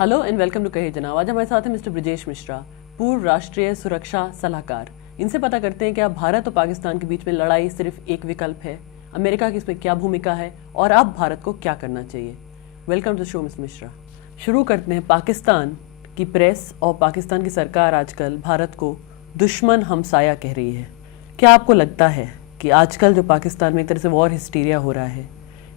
Hello and welcome to कहे जनाब। आज हमारे साथ हैं मिस्टर ब्रिजेश मिश्रा, पूर्व राष्ट्रीय सुरक्षा सलाहकार। इनसे पता करते हैं कि अब भारत और पाकिस्तान के बीच में लड़ाई सिर्फ एक विकल्प है, अमेरिका की इसमें क्या भूमिका है और अब भारत को क्या करना चाहिए। Welcome to show mister Mishra. शुरू करते हैं। पाकिस्तान की प्रेस और पाकिस्तान की सरकार आजकल भारत को दुश्मन हमसाया कह रही है। क्या आपको लगता है कि आजकल जो पाकिस्तान में एक तरह से वॉर हिस्टीरिया हो रहा है,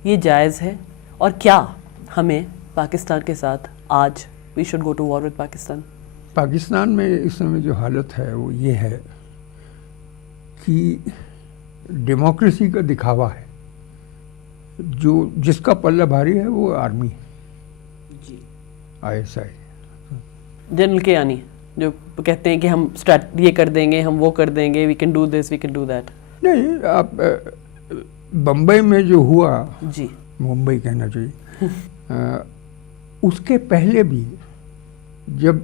ये जायज़ है? और क्या हमें पाकिस्तान के साथ आज we should go to war with Pakistan? Pakistan में इस समय जो हालत है वो ये है कि डेमोक्रेसी का दिखावा है। जो जिसका पल्ला भारी है वो आर्मी है, ISI। जनरल के यानी जो कहते हैं कि हम ये कर देंगे, हम वो कर देंगे, we can do this, we can do that. नहीं, आप बम्बई में जो हुआ, जी, मुंबई कहना चाहिए, उसके पहले भी जब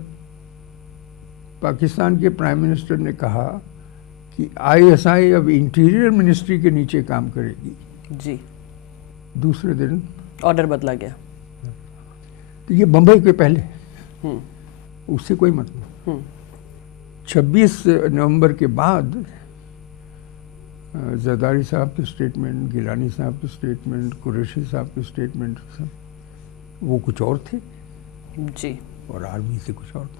पाकिस्तान के प्राइम मिनिस्टर ने कहा कि ISI अब इंटीरियर मिनिस्ट्री के नीचे काम करेगी, जी, दूसरे दिन ऑर्डर बदला गया। तो ये बम्बई के पहले, उससे कोई मतलब। 26 नवंबर के बाद जरदारी साहब के स्टेटमेंट, गिलानी साहब के स्टेटमेंट, कुरैशी साहब के स्टेटमेंट, वो कुछ और थे जी, और आर्मी से कुछ और थे।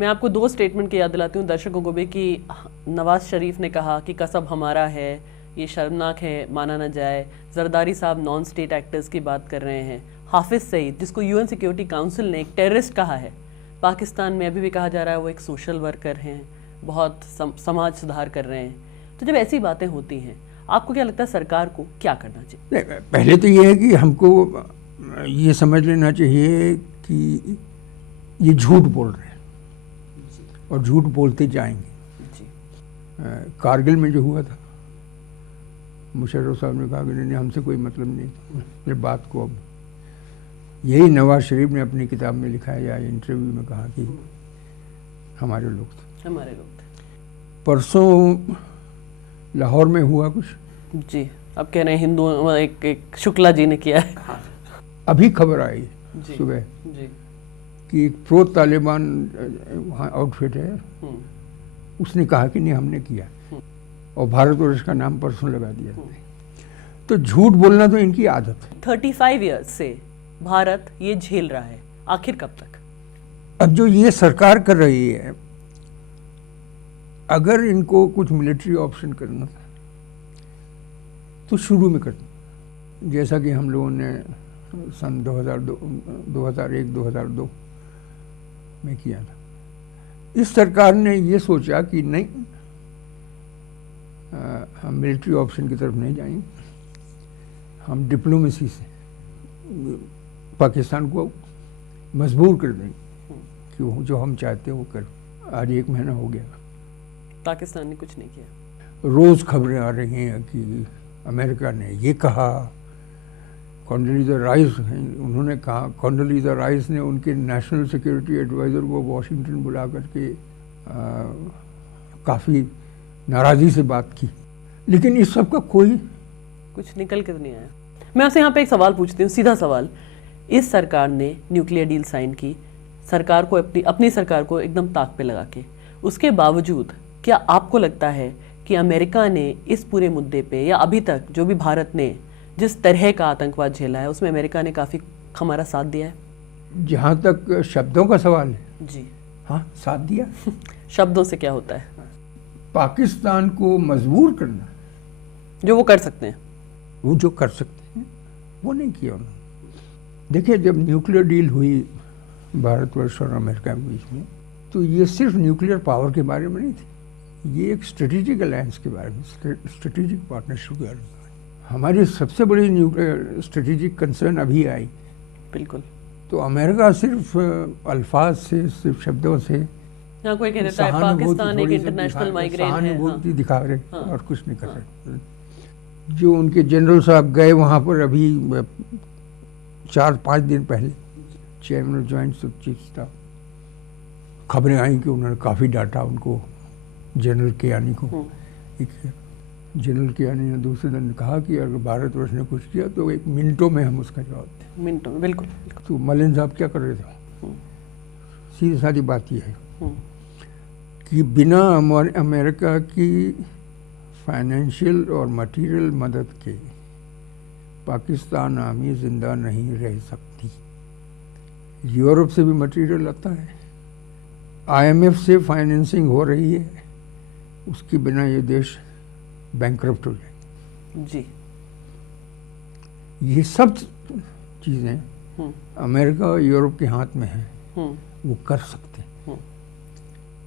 मैं आपको दो स्टेटमेंट की याद दिलाती हूँ दर्शकों को भी कि नवाज शरीफ ने कहा कि कसब हमारा है, ये शर्मनाक है, माना न जाए। जरदारी साहब नॉन स्टेट एक्टर्स की बात कर रहे हैं। हाफिज सईद, जिसको UN सिक्योरिटी काउंसिल ने एक टेररिस्ट कहा है, पाकिस्तान में अभी भी कहा जा रहा है वो एक सोशल वर्कर हैं, बहुत समाज सुधार कर रहे हैं। तो जब ऐसी बातें होती हैं, आपको क्या लगता है सरकार को क्या करना चाहिए? नहीं, पहले तो ये है कि हमको ये समझ लेना चाहिए कि ये झूठ बोल रहे हैं और झूठ बोलते जाएंगे। जी, कारगिल में जो हुआ था, मुशर्रफ साहब ने कहा कि नहीं, हमसे कोई मतलब नहीं। फिर बात को अब यही नवाज शरीफ ने अपनी किताब में लिखा है या इंटरव्यू में कहा कि हमारे लोग थे, हमारे लोग थे। परसों लाहौर में हुआ कुछ। जी, अब कह रहे हैं हिंदू एक शुक्ला जी ने किया है। अभी खबर आई जी, सुबह जी, कि एक प्रो तालिबान वहाँ आउटफिट है, उसने कहा कि नहीं हमने किया, और भारतवर्ष का नाम परसों लगा दिया। तो झूठ बोलना तो इनकी आदत है। 35 ईयर्स से भारत ये झेल रहा है, आखिर कब तक? अब जो ये सरकार कर रही है, अगर इनको कुछ मिलिट्री ऑप्शन करना था तो शुरू में करना, जैसा कि हम लोगों ने सन 2001-2002 में किया था। इस सरकार ने ये सोचा कि नहीं, हम मिलिट्री ऑप्शन की तरफ नहीं जाएंगे, हम डिप्लोमेसी से पाकिस्तान को मजबूर कर देंगे कि वो जो हम चाहते हैं वो कर। आज 1 महीना हो गया, पाकिस्तान ने कुछ नहीं किया। रोज़ खबरें आ रही हैं कि अमेरिका ने ये कहा, कॉन्डोलीज़ा राइस उन्होंने कहा, कॉन्डोलीज़ा राइस ने उनके नेशनल सिक्योरिटी एडवाइज़र को वॉशिंगटन बुला करके काफ़ी नाराज़ी से बात की, लेकिन इस सब का कोई कुछ निकल कर नहीं आया। मैं आपसे यहाँ पे एक सवाल पूछती हूँ, सीधा सवाल। इस सरकार ने न्यूक्लियर डील साइन की, सरकार को अपनी सरकार को एकदम ताक पे लगा के, उसके बावजूद क्या आपको लगता है कि अमेरिका ने इस पूरे मुद्दे पे, या अभी तक जो भी भारत ने जिस तरह का आतंकवाद झेला है, उसमें अमेरिका ने काफ़ी हमारा साथ दिया है? जहाँ तक शब्दों का सवाल है, जी हाँ, साथ दिया। शब्दों से क्या होता है? पाकिस्तान को मजबूर करना, जो वो कर सकते हैं, वो जो कर सकते हैं वो नहीं किया उन्होंने। देखिए, जब न्यूक्लियर डील हुई भारतवर्ष और अमेरिका के बीच में, तो ये सिर्फ न्यूक्लियर पावर के बारे में नहीं थी, ये एक स्ट्रेटेजिक अलायंस के बारे में, स्ट्रेटेजिक पार्टनरशिप के बारे में। हमारी सबसे बड़ी न्यूक्लियर स्ट्रेटेजिक कंसर्न अभी आई, बिल्कुल, तो अमेरिका सिर्फ अल्फाज से, सिर्फ शब्दों से, यहाँ कोई कह देता है पाकिस्तान एक इंटरनेशनल माइग्रेन है, सहानुभूति दिखा रहे और कुछ नहीं कर रहे। जो उनके जनरल साहब गए वहाँ पर अभी 4-5 दिन पहले, chairman of joint chief staff, खबरें आई कि उन्होंने काफ़ी डांटा उनको, जनरल कियानी को। एक जनरल कियानी ने दूसरे दिन कहा कि अगर भारतवर्ष ने कुछ किया तो 1 मिनटों में हम उसका जवाब दें। मिनटों में, बिल्कुल। तो मलिन साहब क्या कर रहे थे? सीधी सादी बात यह है हम्म, कि बिना अमेरिका की फाइनेंशियल और मटेरियल मदद के पाकिस्तान आर्मी जिंदा नहीं रह सकती। यूरोप से भी मटेरियल आता है, आईएमएफ से फाइनेंसिंग हो रही है, उसके बिना ये देश बैंकरप्ट हो जाए। जी। ये सब चीज़ें अमेरिका और यूरोप के हाथ में हैं, वो कर सकते हैं।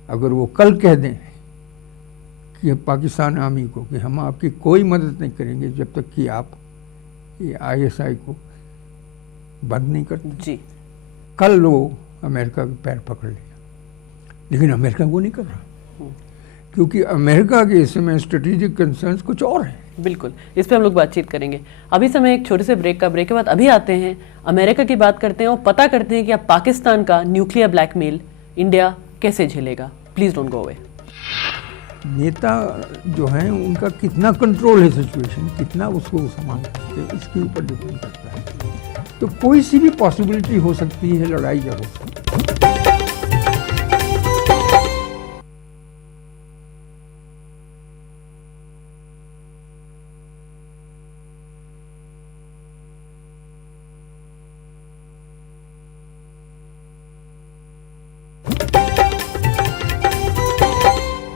अगर वो कल कह दें कि पाकिस्तान आर्मी को कि हम आपकी कोई मदद नहीं करेंगे जब तक कि आप ये आईएसआई को बंद नहीं करते, जी। कल वो अमेरिका के पैर पकड़ लेगा। लेकिन अमेरिका वो नहीं कर रहा, क्योंकि अमेरिका के इस समय स्ट्रेटेजिक कंसर्न्स कुछ और हैं। बिल्कुल, इस पे हम लोग बातचीत करेंगे। अभी समय एक छोटे से ब्रेक का, ब्रेक के बाद अभी आते हैं अमेरिका की बात करते हैं और पता करते हैं कि अब पाकिस्तान का न्यूक्लियर ब्लैकमेल इंडिया कैसे झेलेगा। Please don't go away. नेता जो हैं उनका कितना कंट्रोल है सिचुएशन, कितना उसको संभाल सकते हैं, इसके ऊपर डिपेंड करता है। तो कोई सी भी पॉसिबिलिटी हो सकती है लड़ाई जब हो सकती है।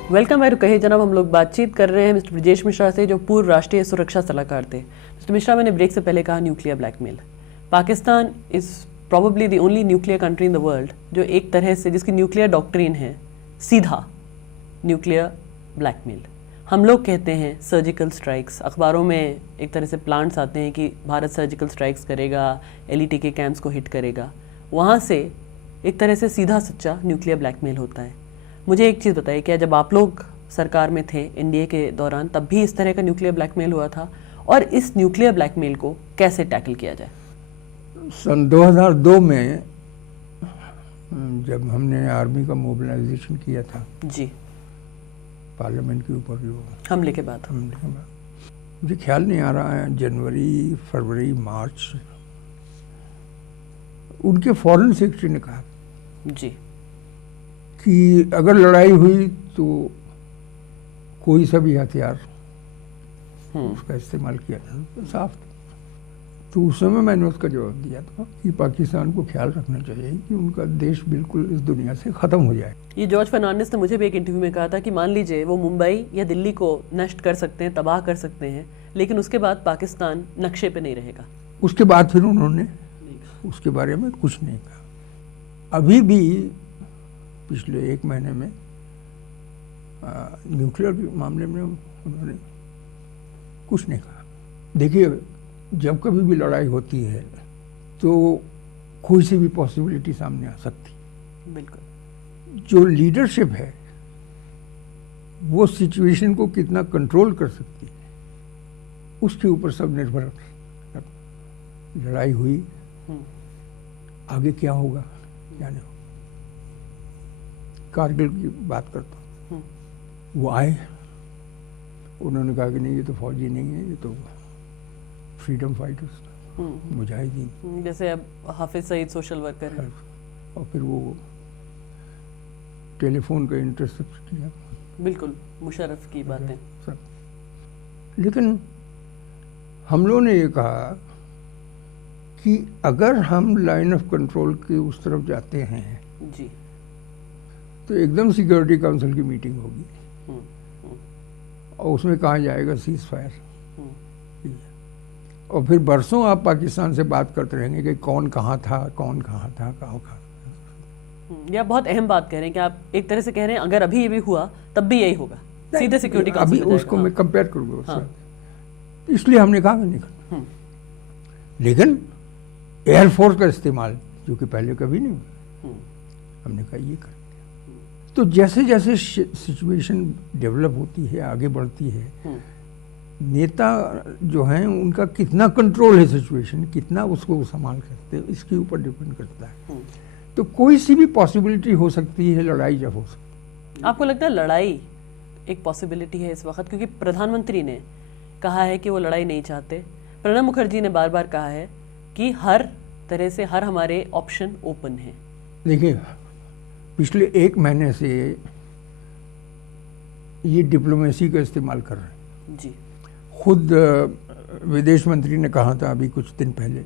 वेलकम है कहे जनाब। हम लोग बातचीत कर रहे हैं मिस्टर ब्रिजेश मिश्रा से, जो पूर्व राष्ट्रीय सुरक्षा सलाहकार थे। मिस्टर मिश्रा, मैंने ब्रेक से पहले कहा nuclear blackmail. Pakistan is probably the only nuclear country in the world जो एक तरह से, जिसकी न्यूक्लियर डॉक्ट्रिन है सीधा न्यूक्लियर ब्लैकमेल। हम लोग कहते हैं सर्जिकल स्ट्राइक्स, अखबारों में एक तरह से प्लान्स आते हैं कि भारत सर्जिकल स्ट्राइक्स करेगा, एलईटी के कैंप्स को हिट करेगा। वहाँ से एक तरह से सीधा सच्चा न्यूक्लियर ब्लैकमेल होता है। मुझे एक चीज़ बताइए, क्या जब आप लोग सरकार में थे एनडीए के दौरान तब भी इस तरह का न्यूक्लियर ब्लैकमेल हुआ था, और इस न्यूक्लियर ब्लैकमेल को कैसे टैकल किया जाए? सन 2002 में जब हमने आर्मी का मोबिलाइजेशन किया था, जी, पार्लियामेंट के ऊपर जो हमले के बाद, मुझे ख्याल नहीं आ रहा है, जनवरी, फरवरी, मार्च, उनके फॉरेन सेक्रेटरी ने कहा जी, कि अगर लड़ाई हुई तो कोई सा भी हथियार उसका इस्तेमाल किया था, साफ। तो उस समय मैंने उसका जवाब दिया था कि पाकिस्तान को ख्याल रखना चाहिए कि उनका देश बिल्कुल इस दुनिया से ख़त्म हो जाए। ये जॉर्ज फर्नांडिस ने मुझे भी एक इंटरव्यू में कहा था कि मान लीजिए वो मुंबई या दिल्ली को नष्ट कर सकते हैं, तबाह कर सकते हैं, लेकिन उसके बाद पाकिस्तान नक्शे पे नहीं रहेगा। उसके बाद फिर उन्होंने उसके बारे में कुछ नहीं कहा। अभी भी पिछले एक महीने में न्यूक्लियर के मामले में उन्होंने कुछ नहीं कहा। देखिए, जब कभी भी लड़ाई होती है तो कोई सी भी पॉसिबिलिटी सामने आ सकती। बिल्कुल। जो लीडरशिप है वो सिचुएशन को कितना कंट्रोल कर सकती है उसके ऊपर सब निर्भर करता है। लड़ाई हुई, आगे क्या होगा क्या नहीं होगा। कारगिल की बात करता हूँ, वो आए, उन्होंने कहा कि नहीं ये तो फौजी नहीं है, ये तो फ्रीडम फाइटर्स, मुजाहिदीन, जैसे अब हाफिज सईद सोशल वर्कर है। और फिर वो टेलीफोन का इंटरसेप्ट किया। बिल्कुल, मुशर्रफ की बातें सब। लेकिन हम लोगों ने ये कहा कि अगर हम लाइन ऑफ कंट्रोल के उस तरफ जाते हैं जी, तो एकदम सिक्योरिटी काउंसिल की मीटिंग होगी और उसमें कहा जाएगा सीज फायर, और फिर बरसों आप पाकिस्तान से बात करते रहेंगे कि कौन कहाँ था, कौन कहाँ था, कहाँ कहाँ। ये आप बहुत अहम बात कह रहे हैं कि आप एक तरह से कह रहे हैं अगर अभी ये भी हुआ तब भी यही होगा, सीधे सिक्योरिटी काउंसिल अभी उसको मैं कंपेयर करूँगा उससे, इसलिए हमने कहा नहीं करना। लेकिन एयरफोर्स का इस्तेमाल जो कि पहले कभी नहीं हुआ, हमने कहा ये कर। तो जैसे जैसे सिचुएशन डेवलप होती है, आगे बढ़ती है, नेता जो हैं उनका कितना कंट्रोल है सिचुएशन, कितना उसको संभाल सकते हैं, इसके ऊपर डिपेंड करता है। तो कोई सी भी पॉसिबिलिटी हो सकती है लड़ाई जब हो सकती है। आपको लगता है लड़ाई एक पॉसिबिलिटी है इस वक्त? क्योंकि प्रधानमंत्री ने कहा है कि वो लड़ाई नहीं चाहते, प्रणब मुखर्जी ने बार बार कहा है कि हर तरह से हर हमारे ऑप्शन ओपन है। देखिए, पिछले 1 महीने से ये डिप्लोमेसी का इस्तेमाल कर रहे हैं जी। खुद विदेश मंत्री ने कहा था अभी कुछ दिन पहले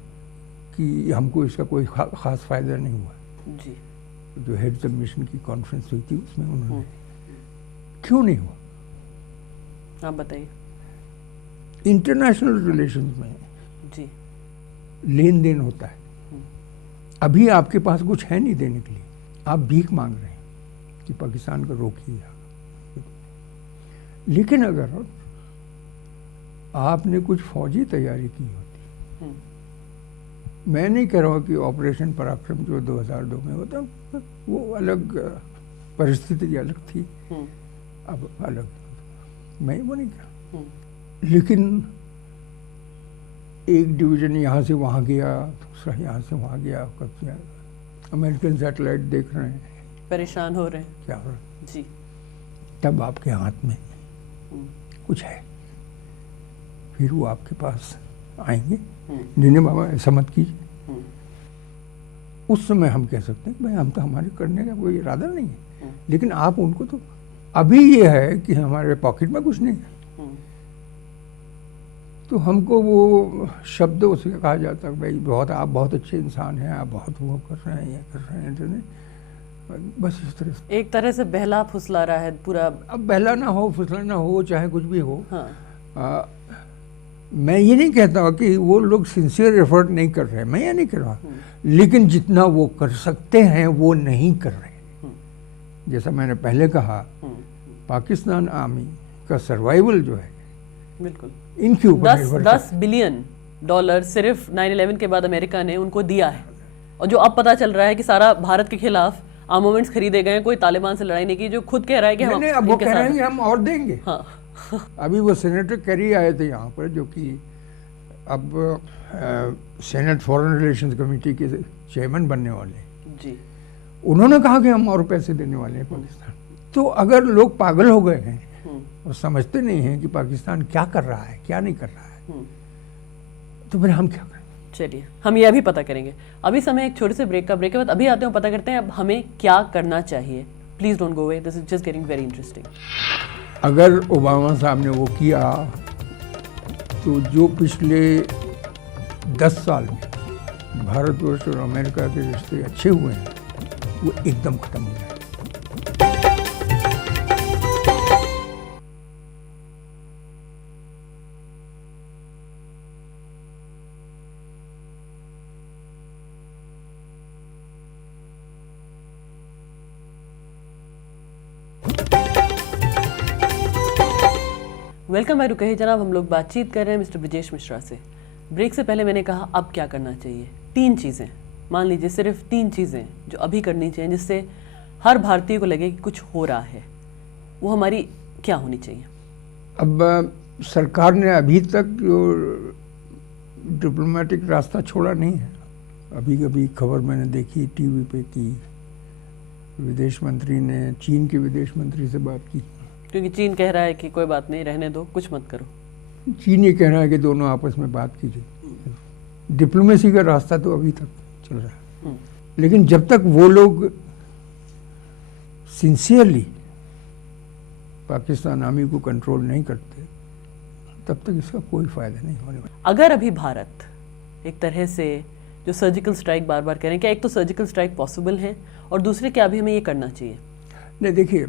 कि हमको इसका कोई खास फायदा नहीं हुआ जी। जो हेड्स ऑफ मिशन की कॉन्फ्रेंस हुई थी उसमें उन्होंने क्यों नहीं हुआ? आप बताइए। इंटरनेशनल रिलेशंस में जी। लेन देन होता है। अभी आपके पास कुछ है नहीं देने के लिए, आप भीख मांग रहे हैं कि पाकिस्तान को रोकिए। लेकिन अगर आपने कुछ फौजी तैयारी की होती, मैं नहीं कह रहा हूँ कि ऑपरेशन पराक्रम जो 2002 में होता वो अलग परिस्थिति अलग थी, अब अलग, मैं वो नहीं कह रहा। लेकिन एक डिवीजन यहाँ से वहाँ गया, दूसरा यहाँ से वहाँ गया, कब अमेरिकन सैटेलाइट देख रहे हैं, परेशान हो रहे हैं, क्या हो रहा है जी। तब आपके हाथ में कुछ है, फिर वो आपके पास आएंगे। नहीं बाबा ऐसा मत कीजिए, उस समय हम कह सकते हैं भाई हम तो हमारे करने का कोई इरादा नहीं है। लेकिन आप उनको तो अभी ये है कि हमारे पॉकेट में कुछ नहीं है, तो हमको वो शब्दों से कहा जाता है भाई बहुत आप बहुत अच्छे इंसान हैं, आप बहुत वो कर रहे हैं, ये कर रहे हैं, तो बस इस तरह से एक तरह से बहला फुसला रहा है पूरा। अब बहला ना हो, फुसला ना हो, चाहे कुछ भी हो। हाँ। मैं ये नहीं कहता कि वो लोग सिंसियर एफर्ट नहीं कर रहे, मैं ये नहीं कह रहा, लेकिन जितना वो कर सकते हैं वो नहीं कर रहे। जैसा मैंने पहले कहा, पाकिस्तान आर्मी का सर्वाइवल जो है बिल्कुल इनके ऊपर 10 बिलियन डॉलर सिर्फ 9/11 के बाद अमेरिका ने उनको दिया है। और जो अब पता चल रहा है कि सारा भारत के खिलाफ आर्मामेंट्स खरीदे गए हैं, कोई तालिबान से लड़ाई नहीं की, जो खुद कह रहा है कि हम अब वो कह रहे हैं कि हम और देंगे। हाँ। अभी वो सेनेटर कैरी आए थे यहाँ पर, जो कि अब सेनेट फॉरेन रिलेशंस कमेटी के चेयरमैन बनने वाले जी। उन्होंने कहा कि हम और पैसे देने वाले हैं पाकिस्तान। तो अगर लोग पागल हो गए हैं और समझते नहीं हैं कि पाकिस्तान क्या कर रहा है क्या नहीं कर रहा है, तो फिर हम क्या करें? चलिए हम ये अभी पता करेंगे। अभी समय एक छोटे से ब्रेक का, ब्रेक के बाद अभी आते हैं, पता करते हैं अब हमें क्या करना चाहिए। Please don't go away, this is just getting very interesting. अगर ओबामा साहब ने वो किया तो जो पिछले 10 साल में भारतवर्ष और अमेरिका के रिश्ते अच्छे हुए हैं वो एकदम खत्म हो जाए। वेलकम बैक टू कहे जनाब। हम लोग बातचीत कर रहे हैं मिस्टर ब्रिजेश मिश्रा से। ब्रेक से पहले मैंने कहा अब क्या करना चाहिए। 3 चीज़ें, मान लीजिए सिर्फ 3 चीज़ें जो अभी करनी चाहिए जिससे हर भारतीय को लगे कि कुछ हो रहा है, वो हमारी क्या होनी चाहिए? अब सरकार ने अभी तक जो डिप्लोमेटिक रास्ता छोड़ा नहीं है। अभी कभी खबर मैंने देखी टीवी पे कि विदेश मंत्री ने चीन के विदेश मंत्री से बात की, क्योंकि चीन कह रहा है कि कोई बात नहीं, रहने दो, कुछ मत करो। चीन ये कह रहा है कि दोनों आपस में बात कीजिए। डिप्लोमेसी का रास्ता तो अभी तक चल रहा है, लेकिन जब तक वो लोग सिंसियरली पाकिस्तान आर्मी को कंट्रोल नहीं करते तब तक इसका कोई फायदा नहीं होने वाला। अगर अभी भारत एक तरह से जो सर्जिकल स्ट्राइक बार बार करें, क्या एक तो सर्जिकल स्ट्राइक पॉसिबल है और दूसरे क्या अभी हमें ये करना चाहिए? नहीं, देखिए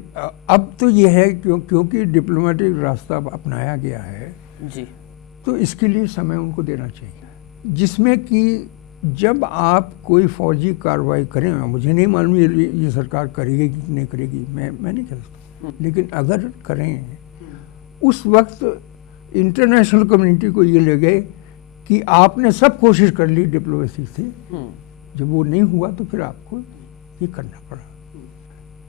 अब तो ये है क्योंकि डिप्लोमेटिक रास्ता अपनाया गया है जी, तो इसके लिए समय उनको देना चाहिए, जिसमें कि जब आप कोई फौजी कार्रवाई करें, मुझे नहीं मालूम ये सरकार करेगी कि नहीं करेगी, मैं नहीं कह सकता, लेकिन अगर करें उस वक्त इंटरनेशनल कम्युनिटी को ये लगे कि आपने सब कोशिश कर ली डिप्लोमेसी से, जब वो नहीं हुआ तो फिर आपको ये करना पड़ा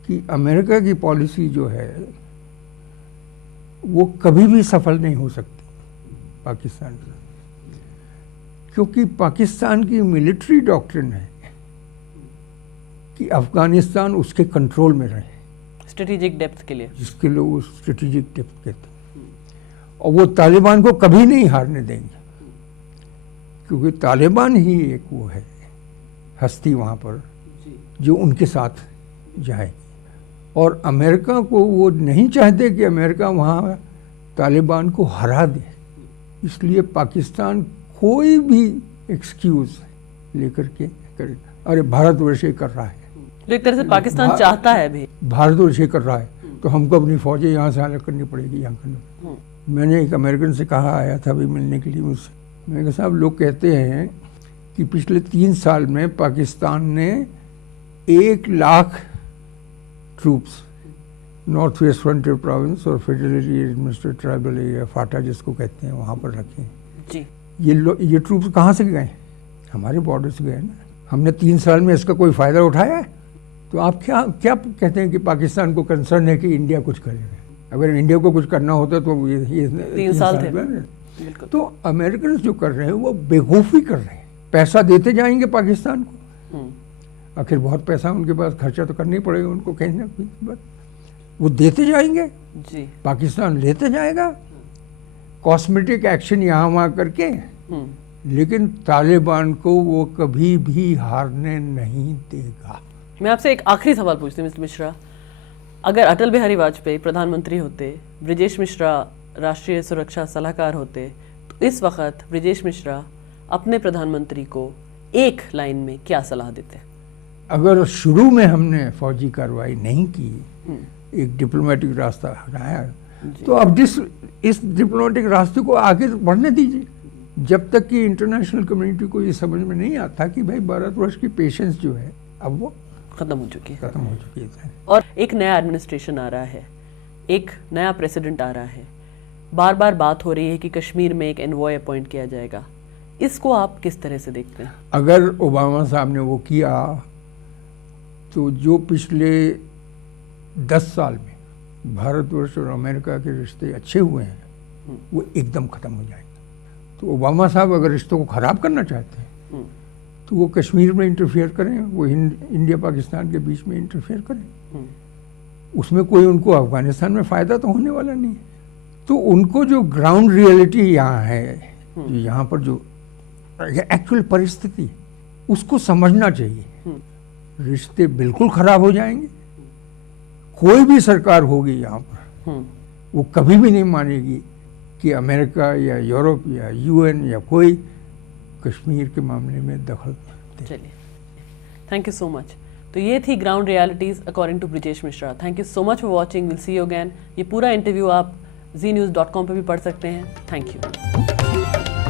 कि अमेरिका की पॉलिसी जो है वो कभी भी सफल नहीं हो सकती पाकिस्तान से, क्योंकि पाकिस्तान की मिलिट्री डॉक्ट्रिन है कि अफगानिस्तान उसके कंट्रोल में रहे, स्ट्रेटेजिक डेप्थ के लिए, जिसके लिए वो स्ट्रेटेजिक डेप्थ कहते हैं, और वो तालिबान को कभी नहीं हारने देंगे, क्योंकि तालिबान ही एक वो है हस्ती वहाँ पर जो उनके साथ जाए। और अमेरिका को वो नहीं चाहते कि अमेरिका वहाँ तालिबान को हरा दे, इसलिए पाकिस्तान कोई भी एक्सक्यूज लेकर के करेगा। अरे भारतवर्ष ये कर रहा है, जो एक तरह से पाकिस्तान चाहता है भी, भारतवर्ष ये कर रहा है, तो हमको अपनी फौजें यहाँ से अलग करनी पड़ेगी, यहाँ करनी। मैंने एक अमेरिकन से कहा, आया था अभी मिलने के लिए मुझसे, मैंने कहा साहब लोग कहते हैं कि पिछले 3 साल में पाकिस्तान ने 1 lakh troops north west frontier province और फेडरली एडमिनिस्ट्रेटेड ट्राइबल एरिया फाटा जिसको कहते हैं वहाँ पर रखे जी। ये ट्रूप्स कहाँ से गए? हमारे बॉर्डर से गए ना। हमने 3 साल में इसका कोई फ़ायदा उठाया है? तो आप क्या कहते हैं कि पाकिस्तान को कंसर्न है कि इंडिया कुछ करेगा? अगर इंडिया को कुछ करना होता तो ये 3 साल थे। तो अमेरिकन जो कर रहे हैं वो बेवकूफ़ी कर रहे हैं। पैसा देते जाएंगे पाकिस्तान को, आखिर बहुत पैसा उनके पास, खर्चा तो करना ही पड़ेगा उनको कहीं ना कहीं, वो देते जाएंगे जी। पाकिस्तान लेते जाएगा, कॉस्मेटिक एक्शन यहाँ वहाँ करके, लेकिन तालिबान को वो कभी भी हारने नहीं देगा। मैं आपसे एक आखिरी सवाल पूछती हूँ मिस्टर मिश्रा, अगर अटल बिहारी वाजपेयी प्रधानमंत्री होते, ब्रिजेश मिश्रा राष्ट्रीय सुरक्षा सलाहकार होते, तो इस वक्त ब्रिजेश मिश्रा अपने प्रधानमंत्री को एक लाइन में क्या सलाह देते? अगर शुरू में हमने फौजी कार्रवाई नहीं की, एक डिप्लोमेटिक रास्ता अपनाया, तो अब इस डिप्लोमेटिक रास्ते को आगे बढ़ने दीजिए, जब तक कि इंटरनेशनल कम्युनिटी को ये समझ में नहीं आता कि भाई भारतवर्ष की पेशेंस जो है अब वो खत्म हो चुकी है। और एक नया एडमिनिस्ट्रेशन आ रहा है, एक नया प्रेसिडेंट आ रहा है, बार बार बात हो रही है कि कश्मीर में एक एनवॉय अपॉइंट किया जाएगा, इसको आप किस तरह से देखते हैं? अगर ओबामा साहब ने वो किया तो जो पिछले 10 साल में भारतवर्ष और अमेरिका के रिश्ते अच्छे हुए हैं वो एकदम ख़त्म हो जाएंगे। तो ओबामा साहब अगर रिश्तों को ख़राब करना चाहते हैं तो वो कश्मीर में इंटरफेयर करें, वो इंडिया पाकिस्तान के बीच में इंटरफेयर करें, उसमें कोई उनको अफगानिस्तान में फ़ायदा तो होने वाला नहीं है। तो उनको जो ग्राउंड रियलिटी यहाँ है, जो यहाँ पर जो एक्चुअल परिस्थिति, उसको समझना चाहिए। रिश्ते बिल्कुल ख़राब हो जाएंगे, कोई भी सरकार होगी यहाँ पर वो कभी भी नहीं मानेगी कि अमेरिका या यूरोप या यूएन या कोई कश्मीर के मामले में दखल दे। चलिए, थैंक यू सो मच। तो ये थी ground realities according to Brijesh Mishra. Thank you so much for watching, will see you again. ये पूरा इंटरव्यू आप znews.com पे भी पढ़ सकते हैं। Thank you.